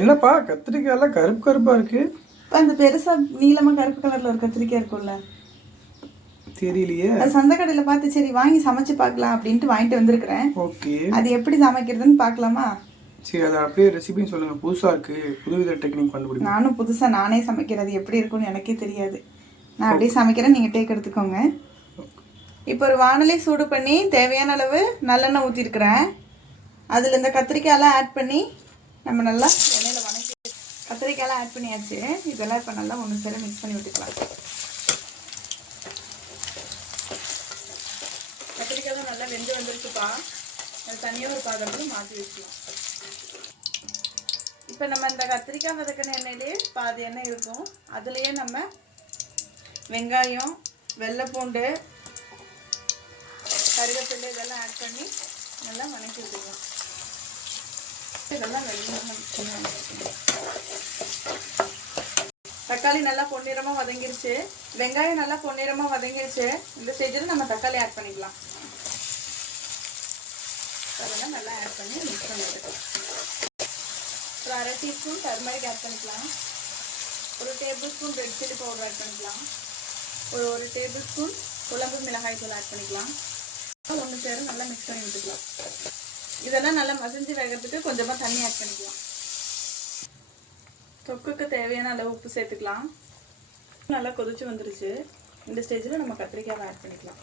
என்னப்பா கத்திரிக்காயெல்லாம் கருப்பு கருப்பா இருக்கு? இப்போ அந்த பெருசா நீளமா கருப்பு கலர்ல ஒரு கத்திரிக்காய் இருக்கும்ல, தெரியலையே. அது சந்தை கடையில் பார்த்து சரி வாங்கி சமைச்சு பார்க்கலாம் அப்படின்ட்டு வாங்கிட்டு வந்திருக்கிறேன். ஓகே, அது எப்படி சமைக்கிறதுன்னு பார்க்கலாமா? சரி அதை அப்படியே ரெசிபின்னு சொல்லுங்க. புதுசா இருக்கு, புதுவித டெக்னிக் கண்டுபிடிங்க. நானும் புதுசாக நானே சமைக்கிறது எப்படி இருக்கும்னு எனக்கே தெரியாது. நான் அப்படியே சமைக்கிறேன், நீங்கள் டேக் எடுத்துக்கோங்க. இப்போ ஒரு வானொலி சூடு பண்ணி தேவையான அளவு நல்லெண்ணெய் ஊற்றிருக்கிறேன். அதில் இந்த கத்திரிக்காயெல்லாம் ஆட் பண்ணி நம்ம நல்லா எண்ணெயில் வணக்கி கத்திரிக்காயெல்லாம் ஆட் பண்ணியாச்சு. இதெல்லாம் இப்போ நல்லா ஒன்று சேர மிக்ஸ் பண்ணி விட்டுக்கலாம். கத்திரிக்காயெல்லாம் நல்லா வெந்து வந்துருக்குப்பா. அது தனியாக ஒரு பாத்திரத்தில் மாற்றி வச்சுக்கலாம். இப்போ நம்ம இந்த கத்திரிக்காய் வதக்கின எண்ணெயிலே பாதி எண்ணெய் இருக்கும். அதுலேயே நம்ம வெங்காயம், வெள்ளைப்பூண்டு, கருவேப்பிலை இதெல்லாம் ஆட் பண்ணி நல்லா வணக்கி விட்டுக்கலாம். இதெல்லாம் தக்காளி நல்லா பொன்னிறமாக வதங்கிருச்சு. வெங்காயம் நல்லா பொன்னிறமாக வதங்கிருச்சு. இந்த ஸ்டேஜில் நம்ம தக்காளி ஆட் பண்ணிக்கலாம். அதெல்லாம் நல்லா ஆட் பண்ணி மிக்ஸ் பண்ணி விட்டுக்கலாம். ஒரு அரை டீஸ்பூன் டர்மரிக் ஆட் பண்ணிக்கலாம். ஒரு tablespoon red chilli powder add பண்ணிக்கலாம். ஒரு டேபிள் ஸ்பூன் குழம்பு மிளகாய் தூள் ஆட் பண்ணிக்கலாம். ஒன்று சேர நல்லா மிக்ஸ் பண்ணி விட்டுக்கலாம். இதெல்லாம் நல்லா மசிஞ்சு வேகிறதுக்கு கொஞ்சமாக தண்ணி ஆட் பண்ணிக்கலாம். தொக்குக்கு தேவையான அளவு உப்பு சேர்த்துக்கலாம். நல்லா கொதிச்சு வந்துருச்சு. இந்த ஸ்டேஜில் நம்ம கத்திரிக்காவை ஆட் பண்ணிக்கலாம்.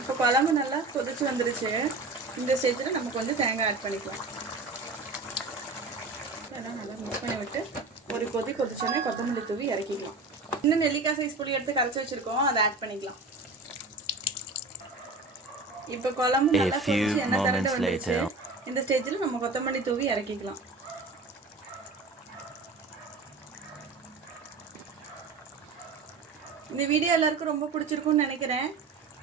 இப்போ குழம்பு நல்லா கொதிச்சு வந்துருச்சு. இந்த ஸ்டேஜில் நம்ம கொஞ்சம் தேங்காய் ஆட் பண்ணிக்கலாம். இதெல்லாம் நல்லா மிக்ஸ் பண்ணி விட்டு ஒரு கொதிச்சோடனே கொத்தமல்லி தூவி இறக்கிக்கலாம். இன்னும் நெல்லிக்காய் சைஸ் புளி எடுத்து கரைச்சி வச்சிருக்கோம், அதை ஆட் பண்ணிக்கலாம். இப்போ குழம்பு நல்லா கொதிச்சு எண்ணெய் திரண்டு வந்துருச்சு. இந்த ஸ்டேஜில் நம்ம கொத்தமல்லி தூவி இறக்கிக்கலாம். இந்த வீடியோ எல்லாருக்கும் ரொம்ப பிடிச்சிருக்கும்னு நினைக்கிறேன்.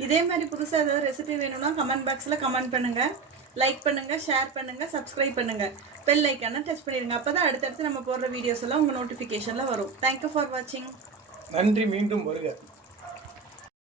இதே மாதிரி புதுசாக ஏதாவது ரெசிபி வேணும்னா கமெண்ட் பாக்ஸில் கமெண்ட் பண்ணுங்கள். லைக் பண்ணுங்கள், ஷேர் பண்ணுங்கள், சப்ஸ்கிரைப் பண்ணுங்கள். பெல் ஐக்கானை டச் பண்ணிடுங்க. அப்போ தான் அடுத்தடுத்து நம்ம போடுற வீடியோஸ் எல்லாம் உங்கள் நோட்டிஃபிகேஷனில் வரும். தேங்க்யூ ஃபார் வாட்சிங். நன்றி, மீண்டும் வருக.